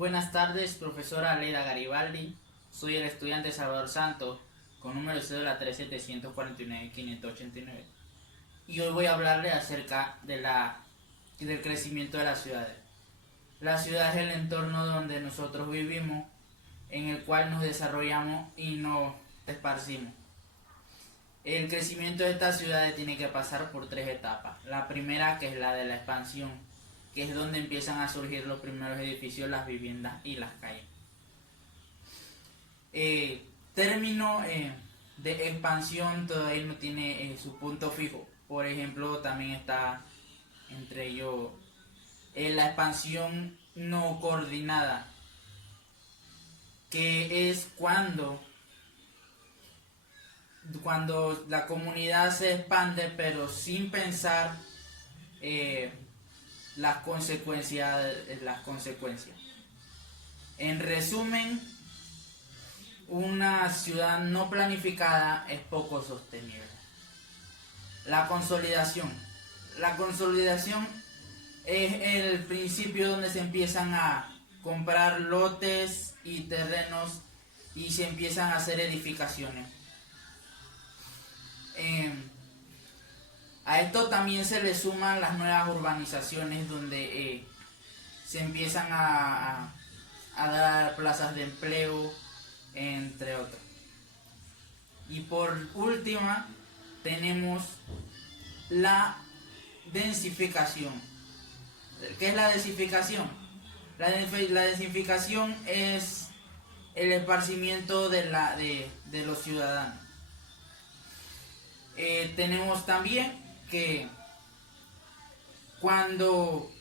Buenas tardes, profesora Leida Garibaldi. Soy el estudiante Salvador Santos, con número de cédula 3749589. Y hoy voy a hablarle acerca del crecimiento de las ciudades. La ciudad es el entorno donde nosotros vivimos, en el cual nos desarrollamos y nos esparcimos. El crecimiento de estas ciudades tiene que pasar por tres etapas. La primera, que es la de la expansión, que es donde empiezan a surgir los primeros edificios, las viviendas y las calles. Término de expansión todavía no tiene su punto fijo. Por ejemplo, también está entre ellos la expansión no coordinada, que es cuando la comunidad se expande pero sin pensar las consecuencias. En resumen, una ciudad no planificada es poco sostenible. La consolidación. La consolidación es el principio donde se empiezan a comprar lotes y terrenos y se empiezan a hacer edificaciones. A esto también se le suman las nuevas urbanizaciones donde se empiezan a dar plazas de empleo, entre otros. Y por última tenemos la densificación. ¿Qué es la densificación? La densificación es el esparcimiento de los ciudadanos. Tenemos también que cuando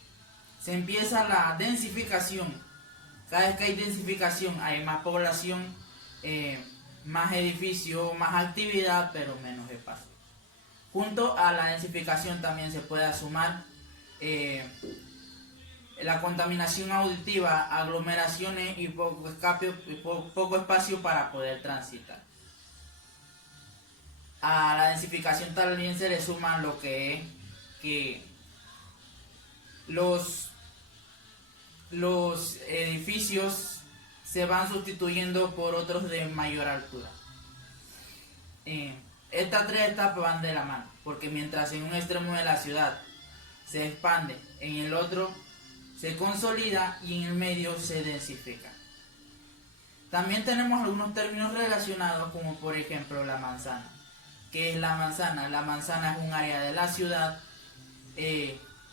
se empieza la densificación, cada vez que hay densificación hay más población, más edificios, más actividad, pero menos espacio. Junto a la densificación también se puede sumar la contaminación auditiva, aglomeraciones y poco espacio para poder transitar. A la densificación también se le suman lo que es que los edificios se van sustituyendo por otros de mayor altura. Estas tres etapas van de la mano, porque mientras en un extremo de la ciudad se expande, en el otro se consolida y en el medio se densifica. También tenemos algunos términos relacionados, como por ejemplo la manzana. ¿Qué es la manzana? La manzana es un área de la ciudad,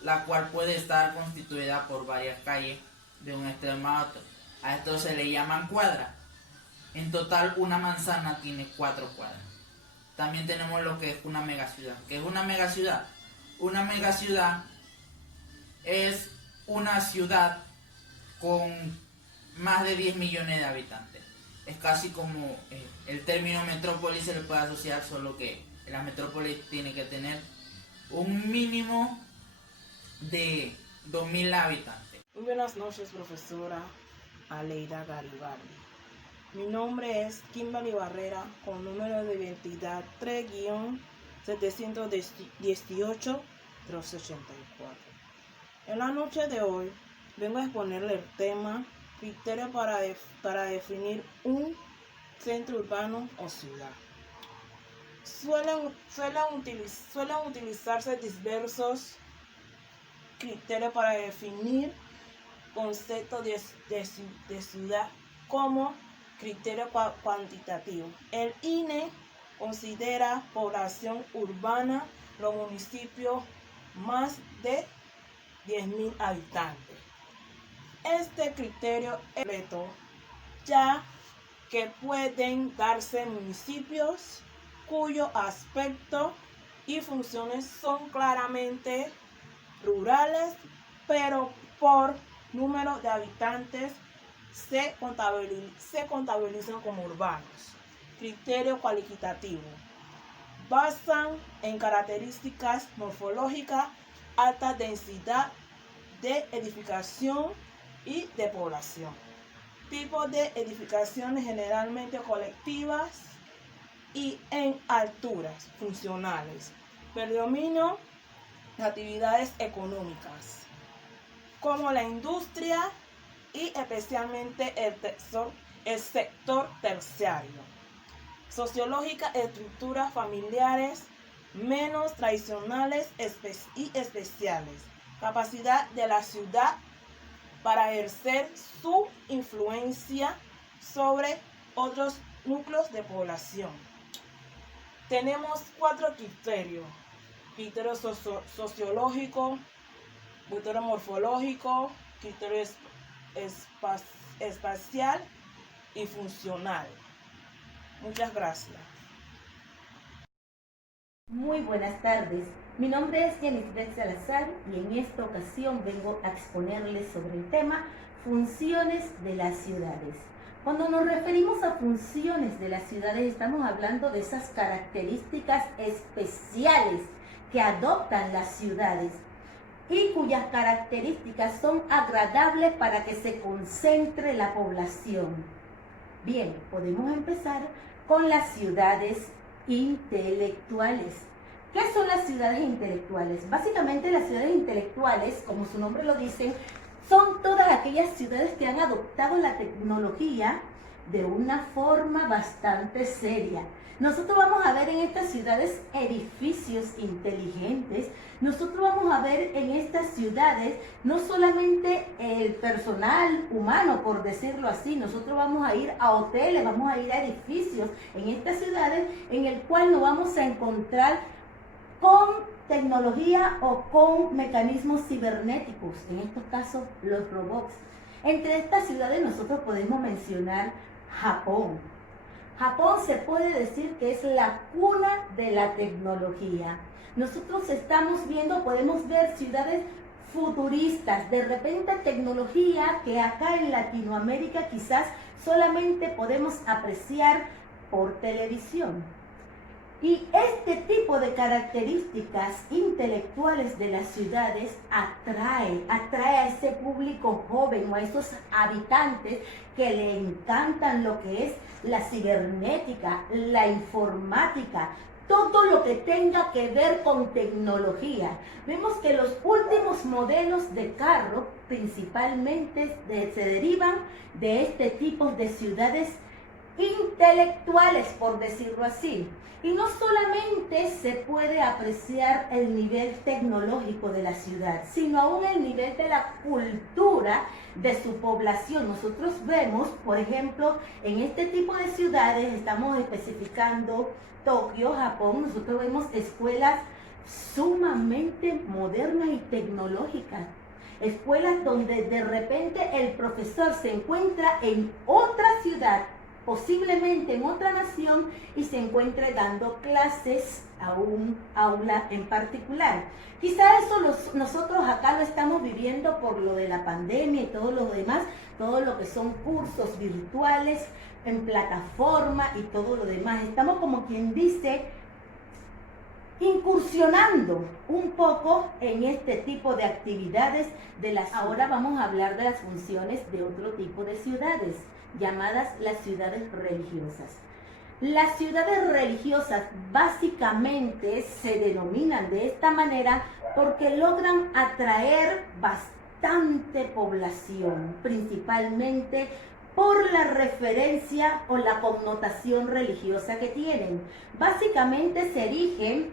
la cual puede estar constituida por varias calles de un extremo a otro. A esto se le llaman cuadras. En total, una manzana tiene 4 cuadras. También tenemos lo que es una megaciudad. ¿Qué es una megaciudad? Una megaciudad es una ciudad con más de 10 millones de habitantes. Es casi como el término metrópoli se le puede asociar, solo que la metrópoli tiene que tener un mínimo de 2.000 habitantes. Muy buenas noches, profesora Leida Garibaldi. Mi nombre es Kimberly Barrera, con número de identidad 3-718-84. En la noche de hoy vengo a exponerle el tema criterio para definir un centro urbano o ciudad. Suelen utilizarse diversos criterios para definir conceptos de ciudad como criterio cuantitativo. El INE considera población urbana los municipios más de 10.000 habitantes. Este criterio es completo, ya que pueden darse municipios cuyo aspecto y funciones son claramente rurales, pero por número de habitantes se contabilizan como urbanos. Criterio cualitativo. Basan en características morfológicas, alta densidad de edificación y de población. Tipo de edificaciones generalmente colectivas y en alturas funcionales. Predominio de actividades económicas como la industria y especialmente el sector terciario. Sociológica, estructuras familiares menos tradicionales y especiales. Capacidad de la ciudad para ejercer su influencia sobre otros núcleos de población. Tenemos 4 criterios: criterio sociológico, criterio morfológico, criterio espacial y funcional. Muchas gracias. Muy buenas tardes. Mi nombre es Yenisbeth Salazar y en esta ocasión vengo a exponerles sobre el tema funciones de las ciudades. Cuando nos referimos a funciones de las ciudades, estamos hablando de esas características especiales que adoptan las ciudades y cuyas características son agradables para que se concentre la población. Bien, podemos empezar con las ciudades intelectuales. ¿Qué son las ciudades intelectuales? Básicamente las ciudades intelectuales, como su nombre lo dice, son todas aquellas ciudades que han adoptado la tecnología de una forma bastante seria. Nosotros vamos a ver en estas ciudades edificios inteligentes. Nosotros vamos a ver en estas ciudades no solamente el personal humano, por decirlo así. Nosotros vamos a ir a hoteles, vamos a ir a edificios en estas ciudades en el cual nos vamos a encontrar con tecnología o con mecanismos cibernéticos, en estos casos los robots. Entre estas ciudades nosotros podemos mencionar Japón. Japón se puede decir que es la cuna de la tecnología. Nosotros estamos viendo, podemos ver ciudades futuristas, de repente tecnología que acá en Latinoamérica quizás solamente podemos apreciar por televisión. Y este tipo de características intelectuales de las ciudades atrae a ese público joven o a esos habitantes que le encantan lo que es la cibernética, la informática, todo lo que tenga que ver con tecnología. Vemos que los últimos modelos de carro principalmente se derivan de este tipo de ciudades intelectuales, por decirlo así. Y no solamente se puede apreciar el nivel tecnológico de la ciudad, sino aún el nivel de la cultura de su población. Nosotros vemos, por ejemplo, en este tipo de ciudades, estamos especificando Tokio, Japón, nosotros vemos escuelas sumamente modernas y tecnológicas. Escuelas donde de repente el profesor se encuentra en otra ciudad, posiblemente en otra nación, y se encuentre dando clases a un aula en particular. Quizá eso nosotros acá lo estamos viviendo por lo de la pandemia y todo lo demás, todo lo que son cursos virtuales en plataforma y todo lo demás. Estamos, como quien dice, incursionando un poco en este tipo de actividades de las. Ahora vamos a hablar de las funciones de otro tipo de ciudades, llamadas las ciudades religiosas. Las ciudades religiosas básicamente se denominan de esta manera porque logran atraer bastante población, principalmente por la referencia o la connotación religiosa que tienen. Básicamente se erigen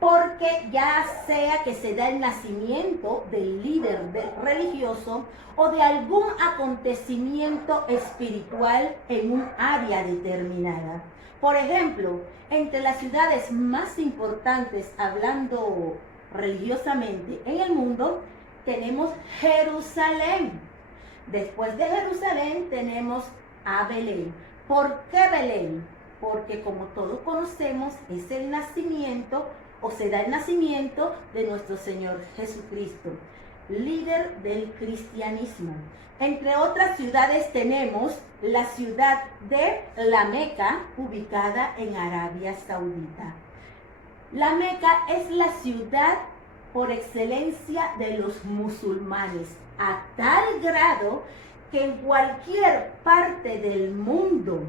porque ya sea que se da el nacimiento del líder religioso o de algún acontecimiento espiritual en un área determinada. Por ejemplo, entre las ciudades más importantes, hablando religiosamente en el mundo, tenemos Jerusalén. Después de Jerusalén tenemos a Belén. ¿Por qué Belén? Porque como todos conocemos, es el nacimiento o se da el nacimiento de nuestro Señor Jesucristo, líder del cristianismo. Entre otras ciudades tenemos la ciudad de La Meca, ubicada en Arabia Saudita. La Meca es la ciudad por excelencia de los musulmanes, a tal grado que en cualquier parte del mundo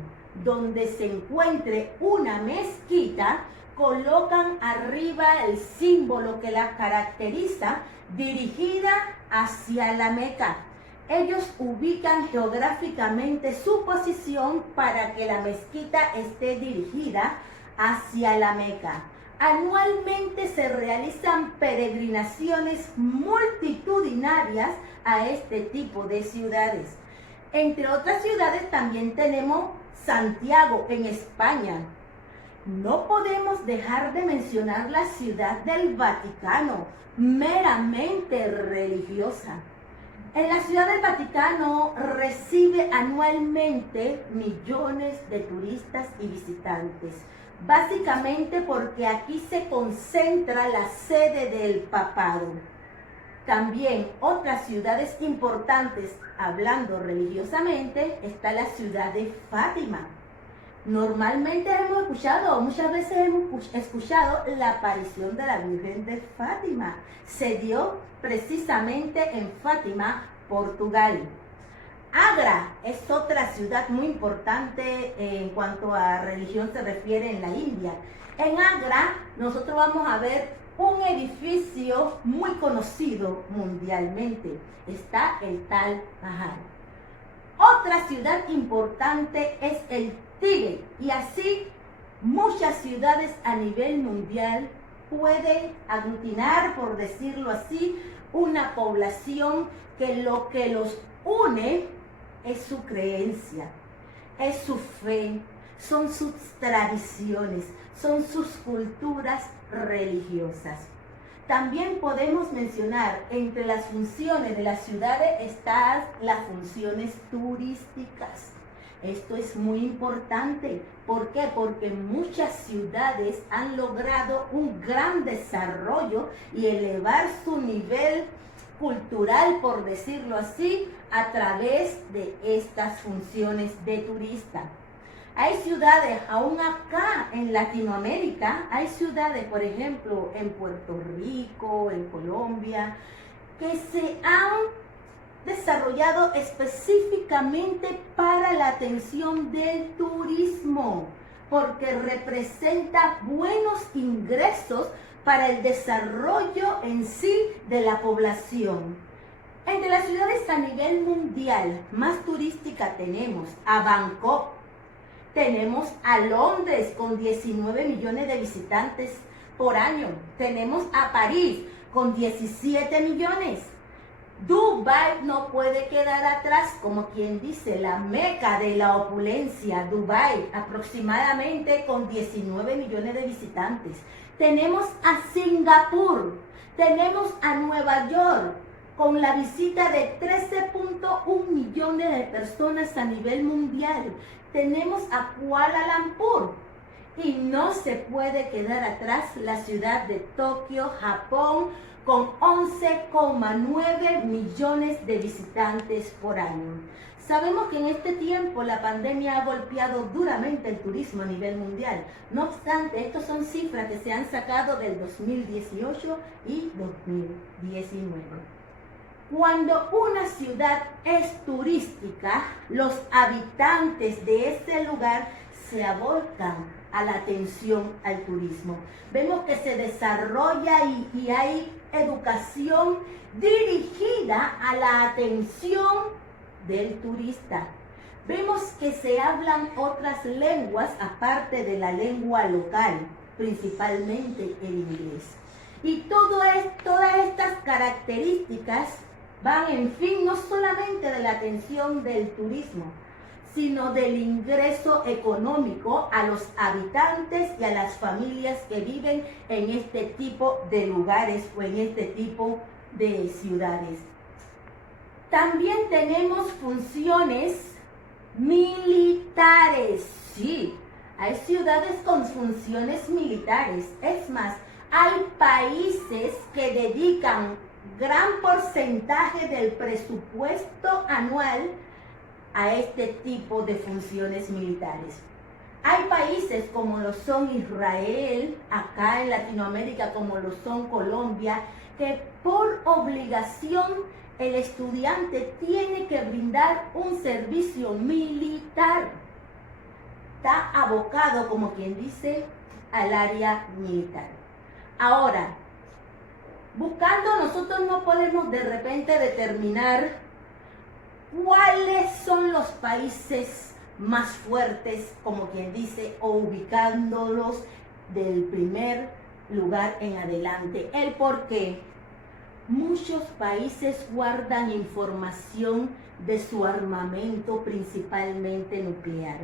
donde se encuentre una mezquita, colocan arriba el símbolo que la caracteriza, dirigida hacia la Meca. Ellos ubican geográficamente su posición para que la mezquita esté dirigida hacia la Meca. Anualmente se realizan peregrinaciones multitudinarias a este tipo de ciudades. Entre otras ciudades también tenemos Santiago, en España. No podemos dejar de mencionar la ciudad del Vaticano, meramente religiosa. En la ciudad del Vaticano recibe anualmente millones de turistas y visitantes, básicamente porque aquí se concentra la sede del papado. También otras ciudades importantes, hablando religiosamente, está la ciudad de Fátima. Normalmente hemos escuchado, muchas veces hemos escuchado la aparición de la Virgen de Fátima. Se dio precisamente en Fátima, Portugal. Agra es otra ciudad muy importante en cuanto a religión se refiere en la India. En Agra nosotros vamos a ver un edificio muy conocido mundialmente. Está el Taj Mahal. Otra ciudad importante es el Tíbet, y así muchas ciudades a nivel mundial pueden aglutinar, por decirlo así, una población que lo que los une es su creencia, es su fe, son sus tradiciones, son sus culturas religiosas. También podemos mencionar entre las funciones de las ciudades están las funciones turísticas. Esto es muy importante. ¿Por qué? Porque muchas ciudades han logrado un gran desarrollo y elevar su nivel cultural, por decirlo así, a través de estas funciones de turista. Hay ciudades, aún acá en Latinoamérica, hay ciudades, por ejemplo, en Puerto Rico, en Colombia, que se han desarrollado específicamente para la atención del turismo, porque representa buenos ingresos para el desarrollo en sí de la población. Entre las ciudades a nivel mundial más turística tenemos a Bangkok, tenemos a Londres con 19 millones de visitantes por año, tenemos a París con 17 millones. Dubái no puede quedar atrás, como quien dice, la meca de la opulencia. Dubái, aproximadamente con 19 millones de visitantes. Tenemos a Singapur, tenemos a Nueva York, con la visita de 13.1 millones de personas a nivel mundial. Tenemos a Kuala Lumpur, y no se puede quedar atrás la ciudad de Tokio, Japón, con 11,9 millones de visitantes por año. Sabemos que en este tiempo la pandemia ha golpeado duramente el turismo a nivel mundial. No obstante, estas son cifras que se han sacado del 2018 y 2019. Cuando una ciudad es turística, los habitantes de ese lugar se abocan a la atención al turismo. Vemos que se desarrolla y hay educación dirigida a la atención del turista. Vemos que se hablan otras lenguas aparte de la lengua local, principalmente el inglés. Y todas estas características van en fin no solamente de la atención del turismo, sino del ingreso económico a los habitantes y a las familias que viven en este tipo de lugares o en este tipo de ciudades. También tenemos funciones militares. Sí, hay ciudades con funciones militares. Es más, hay países que dedican gran porcentaje del presupuesto anual a este tipo de funciones militares. Hay países como lo son Israel, acá en Latinoamérica como lo son Colombia, que por obligación el estudiante tiene que brindar un servicio militar. Está abocado, como quien dice, al área militar. Ahora, buscando nosotros no podemos de repente determinar ¿Cuáles son los países más fuertes, como quien dice, o ubicándolos del primer lugar en adelante? El por qué. Muchos países guardan información de su armamento, principalmente nuclear.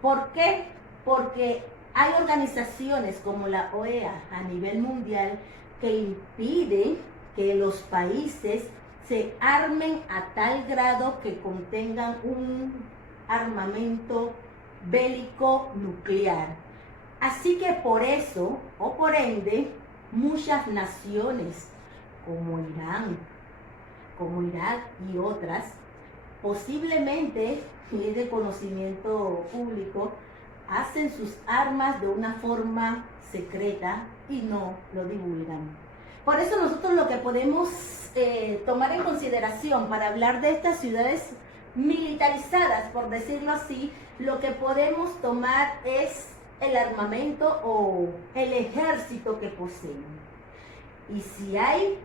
¿Por qué? Porque hay organizaciones como la OEA a nivel mundial que impiden que los países se armen a tal grado que contengan un armamento bélico nuclear. Así que por eso, o por ende, muchas naciones como Irán, como Irak y otras, posiblemente, es de conocimiento público, hacen sus armas de una forma secreta y no lo divulgan. Por eso nosotros lo que podemos tomar en consideración para hablar de estas ciudades militarizadas, por decirlo así, lo que podemos tomar es el armamento o el ejército que poseen. Sí hay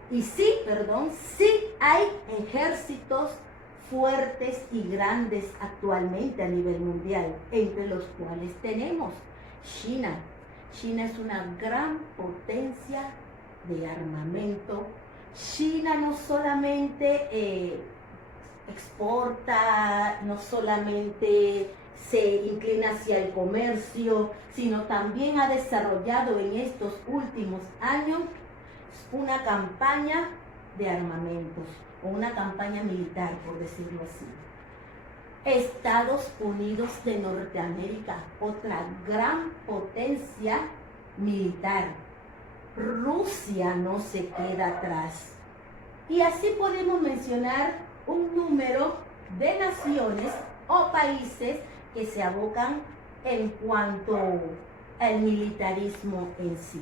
ejércitos fuertes y grandes actualmente a nivel mundial, entre los cuales tenemos China. China es una gran potencia de armamento. China no solamente exporta, no solamente se inclina hacia el comercio, sino también ha desarrollado en estos últimos años una campaña de armamentos o una campaña militar, por decirlo así. Estados Unidos de Norteamérica, otra gran potencia militar. Rusia no se queda atrás. Y así podemos mencionar un número de naciones o países que se abocan en cuanto al militarismo en sí.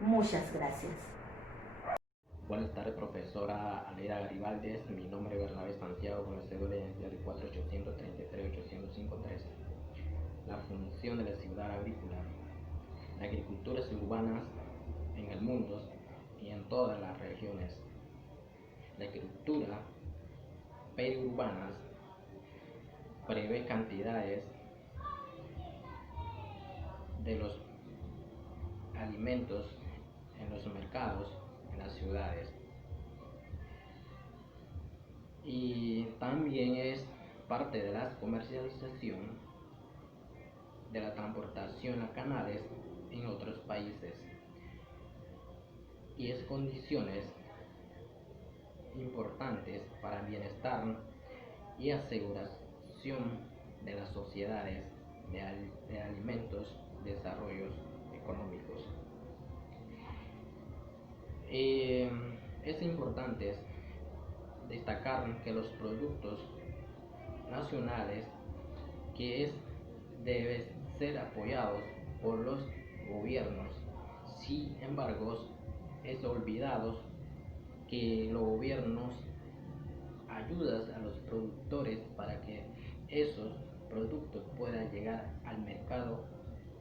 Muchas gracias. Buenas tardes, profesora Aleida Garibaldes. Mi nombre es Bernabé Santiago, con la cédula de identidad de 4833-805-3. La función de la ciudad agrícola. Las agriculturas urbanas en el mundo y en todas las regiones. La agricultura periurbana prevé cantidades de los alimentos en los mercados, en las ciudades, y también es parte de la comercialización de la transportación a canales en otros países, y es condiciones importantes para el bienestar y aseguración de las sociedades de alimentos, desarrollos económicos. Es importante destacar que los productos nacionales deben ser apoyados por los gobiernos. Sin embargo, es olvidado que los gobiernos ayudan a los productores para que esos productos puedan llegar al mercado,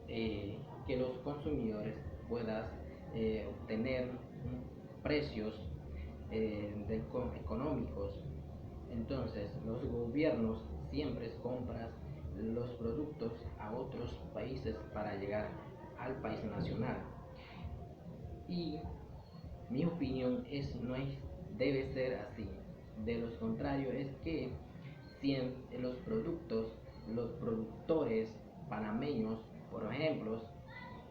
que los consumidores puedan obtener precios económicos. Entonces los gobiernos siempre compran los productos a otros países para llegar al país nacional, y mi opinión debe ser así. De lo contrario, es que si los productores panameños, por ejemplo,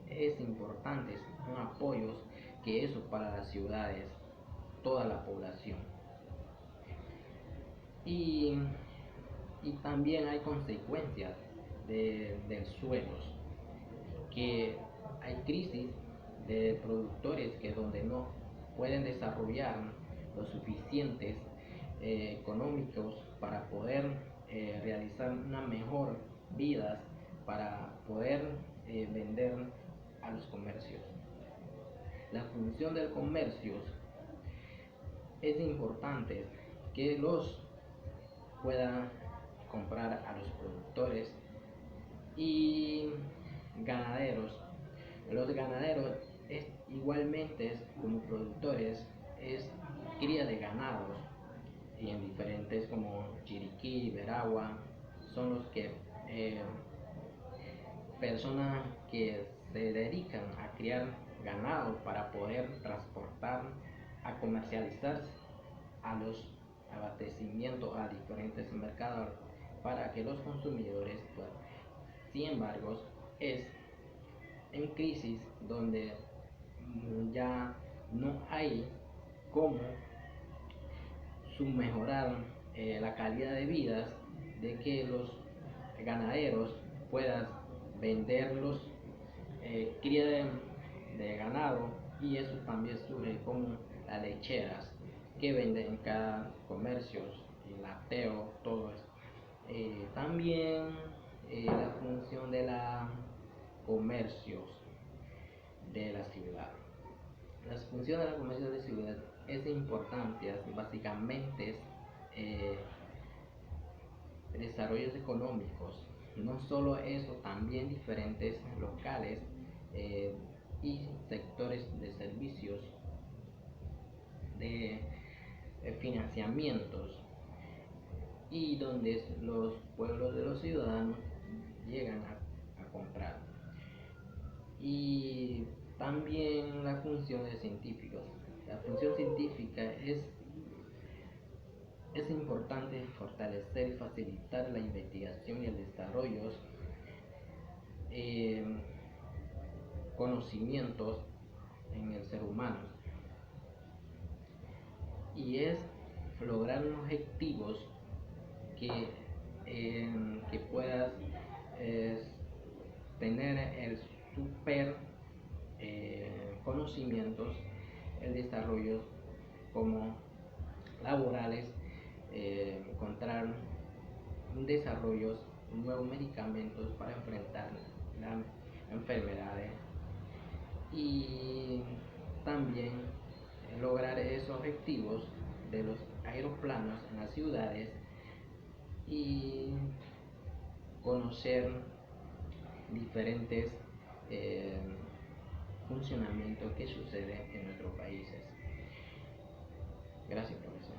es importante un apoyo que eso para las ciudades, toda la población. Y también hay consecuencias del suelos, que hay crisis de productores que donde no pueden desarrollar los suficientes económicos para poder realizar una mejor vida, para poder vender a los comercios. La función del comercio es importante que los puedan comprar a los productores y ganaderos. Los ganaderos igualmente como productores es cría de ganados, y en diferentes como Chiriquí, Veragua, son los que personas que se dedican a criar ganado para poder transportar, a comercializar a los abastecimientos a diferentes mercados para que los consumidores puedan. Sin embargo, es en crisis donde ya no hay cómo mejorar la calidad de vida de que los ganaderos puedan vender los cría de ganado, y eso también surge como las lecheras que venden en cada comercio, el lateo, todo eso. También la función de los comercios de la ciudad. Las funciones de la comercio de la ciudad es importante, básicamente desarrollos económicos. No solo eso, también diferentes locales y sectores de servicios, de financiamientos, y donde los pueblos de los ciudadanos llegan a comprar. Y también la función de científicos. La función científica es importante fortalecer y facilitar la investigación y el desarrollo, conocimientos en el ser humano, y es lograr objetivos que puedas tener el super conocimientos, el desarrollo como laborales, encontrar desarrollos, nuevos medicamentos para enfrentar las enfermedades, y también lograr esos objetivos de los aeroplanos en las ciudades y conocer diferentes funcionamientos que suceden en nuestros países. Gracias, profesor.